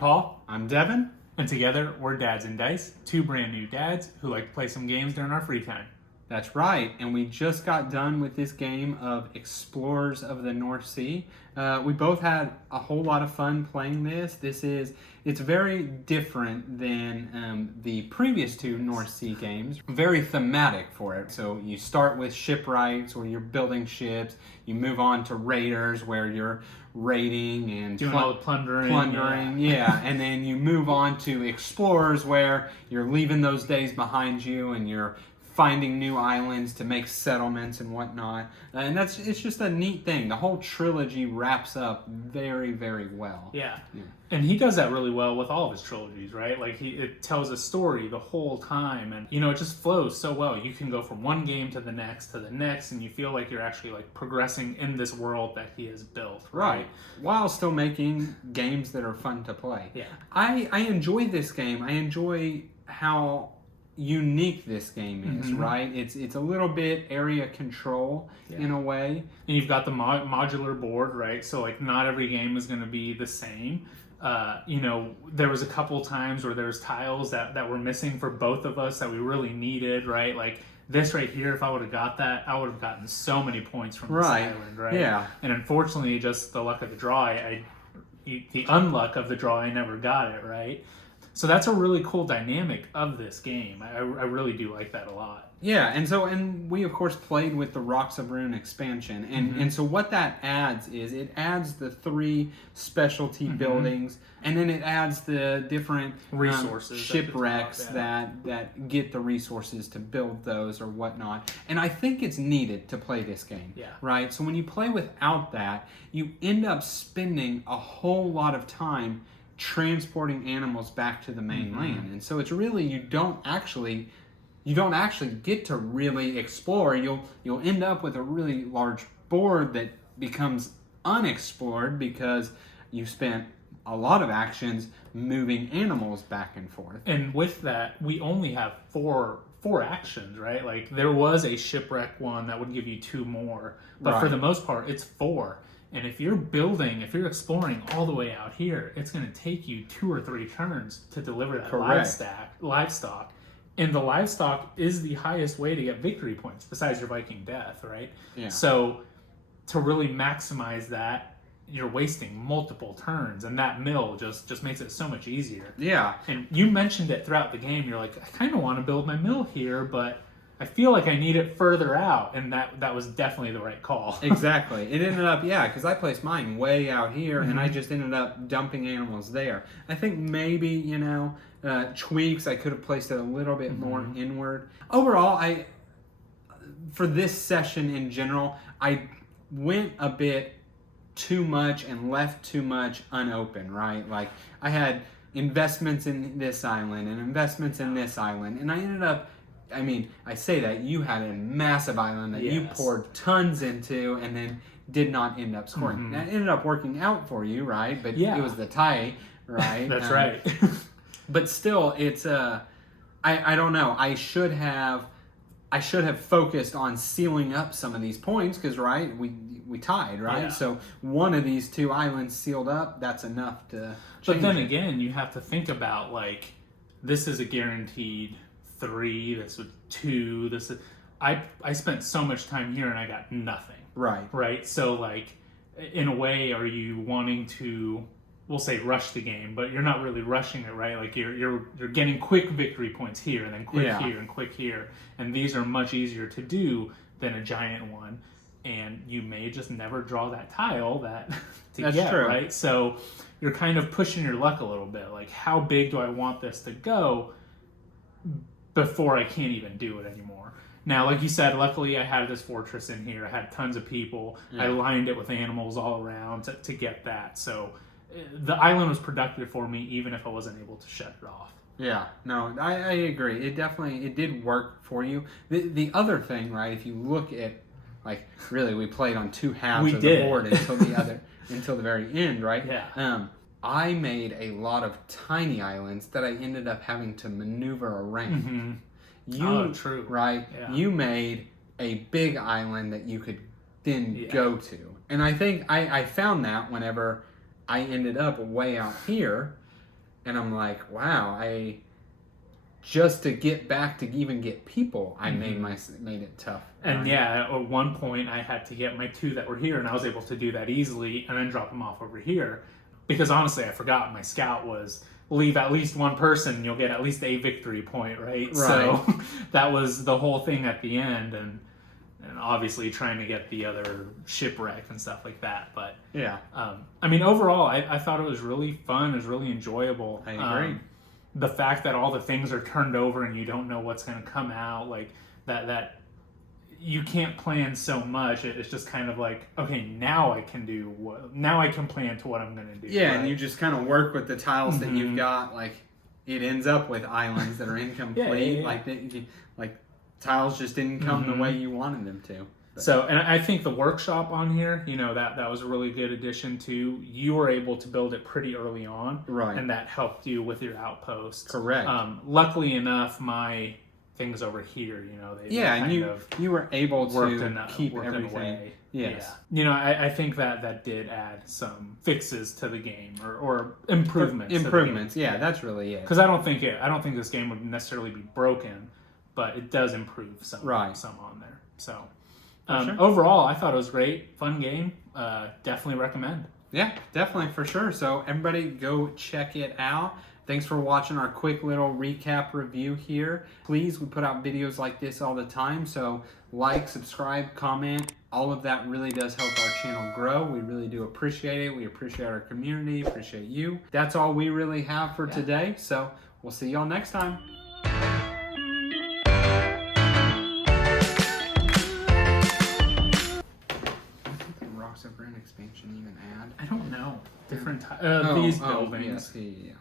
Paul. I'm Devin. And together, we're Dads and Dice, two brand new dads who like to play some games during our free time. That's right, and we just got done with this game of Explorers of the North Sea. We both had a whole lot of fun playing this. It's very different than the previous two North Sea games. Very thematic for it. So you start with shipwrights, where you're building ships. You move on to raiders, where you're raiding and doing all the plundering. And then you move on to explorers, where you're leaving those days behind you and you're finding new islands to make settlements and whatnot. And it's just a neat thing. The whole trilogy wraps up very, very well. Yeah. And he does that really well with all of his trilogies, right? Like it tells a story the whole time, and it just flows so well. You can go from one game to the next, and you feel like you're actually like progressing in this world that he has built. Right. While still making games that are fun to play. Yeah. I enjoy this game. I enjoy how unique this game is, right? It's a little bit area control in a way. And you've got the modular board, right? So like not every game is going to be the same. There was a couple times where there's tiles that were missing for both of us that we really needed, right? Like this right here, if I would have got that, I would have gotten so many points from this island, right? Yeah. And unfortunately, just the luck of the draw, the unluck of the draw, I never got it, right? So that's a really cool dynamic of this game. I really do like that a lot. Yeah, and we of course played with the Rocks of Ruin expansion, and so what that adds is it adds the 3 specialty buildings, and then it adds the different resources, shipwrecks that get the resources to build those or whatnot. And I think it's needed to play this game. Yeah. Right. So when you play without that, you end up spending a whole lot of time transporting animals back to the mainland, and so it's really you don't actually get to really explore. You'll end up with a really large board that becomes unexplored because you spent a lot of actions moving animals back and forth. And with that, we only have four actions, right? Like there was a shipwreck one that would give you 2 more, but for the most part, it's 4. And if you're exploring all the way out here, it's going to take you 2 or 3 turns to deliver that livestock. And the livestock is the highest way to get victory points, besides your Viking death, right? Yeah. So to really maximize that, you're wasting multiple turns, and that mill just makes it so much easier. Yeah. And you mentioned it throughout the game. You're like, I kind of want to build my mill here, but I feel like I need it further out, and that was definitely the right call. Exactly. It ended up, because I placed mine way out here, and I just ended up dumping animals there. I think maybe, tweaks, I could have placed it a little bit more inward. Overall, for this session in general, I went a bit too much and left too much unopened, right? Like, I had investments in this island and investments in this island, and I ended up, I say that you had a massive island that you poured tons into and then did not end up scoring. That ended up working out for you, right? But it was the tie, right? That's right. But still, it's I don't know. I should have focused on sealing up some of these points because we tied, right? Yeah. So one of these 2 islands sealed up, that's enough to change. But then again, you have to think about like this is a guaranteed 3, this was 2, this is I spent so much time here and I got nothing. Right? So like in a way, are you wanting to, we'll say, rush the game, but you're not really rushing it, right? Like you're getting quick victory points here and then quick here and quick here, and these are much easier to do than a giant one, and you may just never draw that tile That's true. right? So you're kind of pushing your luck a little bit, like how big do I want this to go before I can't even do it anymore. Now, like you said, luckily I had this fortress in here. I had tons of people. I lined it with animals all around to get that. So the island was productive for me, even if I wasn't able to shut it off. Yeah, no, I agree. It did work for you. The other thing, right, if you look at, like, really, we played on 2 halves of the board until the very end, right? Yeah. I made a lot of tiny islands that I ended up having to maneuver around. True. Right? Yeah. You made a big island that you could then go to. And I think I found that whenever I ended up way out here, And I'm like, wow, just to get back to even get people, I made it tough. And at one point I had to get my 2 that were here, and I was able to do that easily and then drop them off over here. Because honestly, I forgot my scout was leave at least one person and you'll get at least a victory point, right? So that was the whole thing at the end, and obviously trying to get the other shipwreck and stuff like that. But I mean, overall, I thought it was really fun. It was really enjoyable. I agree. The fact that all the things are turned over and you don't know what's going to come out, like that you can't plan so much. It's just kind of like, okay, now I can plan to what I'm going to do. Yeah, right? And you just kind of work with the tiles that you've got. Like, it ends up with islands that are incomplete. Like tiles just didn't come the way you wanted them to. But. So, and I think the workshop on here, that was a really good addition too. You were able to build it pretty early on. Right. And that helped you with your outposts. Correct. Luckily enough, my things over here, and you were able to keep everything away. Yes. Yeah. I think that did add some fixes to the game or improvements. Improvements. Yeah, that's really it. Because I don't think this game would necessarily be broken, but it does improve some on there. So overall, I thought it was great, fun game. Definitely recommend. Yeah, definitely, for sure. So everybody go check it out. Thanks for watching our quick little recap review here. Please, we put out videos like this all the time, so like, subscribe, comment. All of that really does help our channel grow. We really do appreciate it. We appreciate our community, appreciate you. That's all we really have for today, so we'll see y'all next time. Rocks of Grand expansion even add? I don't know. Different these buildings. Yes, yeah.